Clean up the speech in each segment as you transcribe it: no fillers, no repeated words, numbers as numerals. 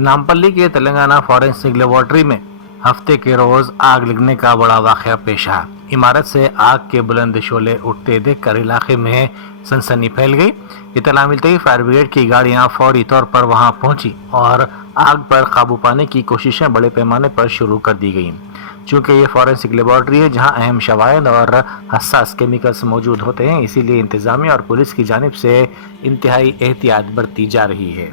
नामपल्ली के Telangana forensic laboratory में हफ्ते के रोज आग लगने का बड़ा वाकया पेश आया। इमारत से आग के बुलंद शोले उठते देखकर इलाके में सनसनी फैल गई। इत्तला मिलते ही फायर ब्रिगेड की गाड़ियां फौरी तौर पर वहां पहुंची और आग पर काबू पाने की कोशिशें बड़े पैमाने पर शुरू कर दी गई। चूँकि ये फॉरेंसिक लेबोरेटरी है जहां अहम शवाहिद और हसास केमिकल्स मौजूद होते हैं, इसीलिए इंतजामिया और पुलिस की जानिब से इंतहाई एहतियात बरती जा रही है।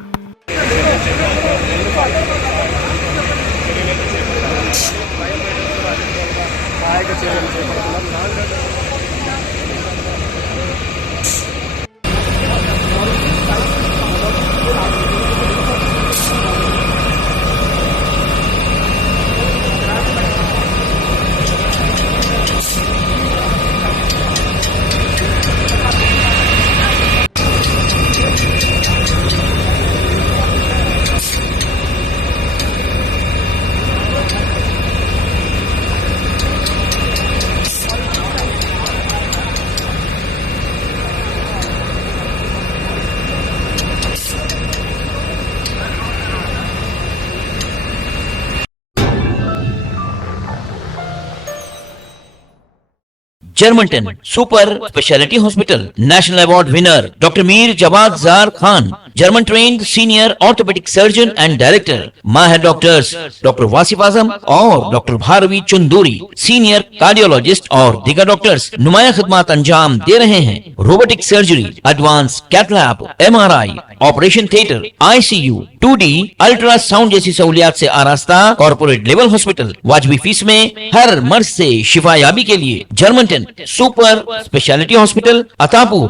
Germanton super speciality hospital national award winner doctor Mir Jawad Zar Khan, German trained senior orthopaedic surgeon and director, माहिर डॉक्टर्स डॉक्टर वासिफ आजम और doctor Bharvi Chanduri, senior cardiologist और दीगर डॉक्टर्स नुमाया खिदमत अंजाम दे रहे हैं। Robotic surgery, advance cath lab, MRI, operation theatre, ICU, 2D ultrasound जैसी सहूलियात से आरास्ता कॉर्पोरेट लेवल हॉस्पिटल वाजबी फीस में हर मर्ज से शिफायाबी के लिए Germanton super speciality hospital, Attapur.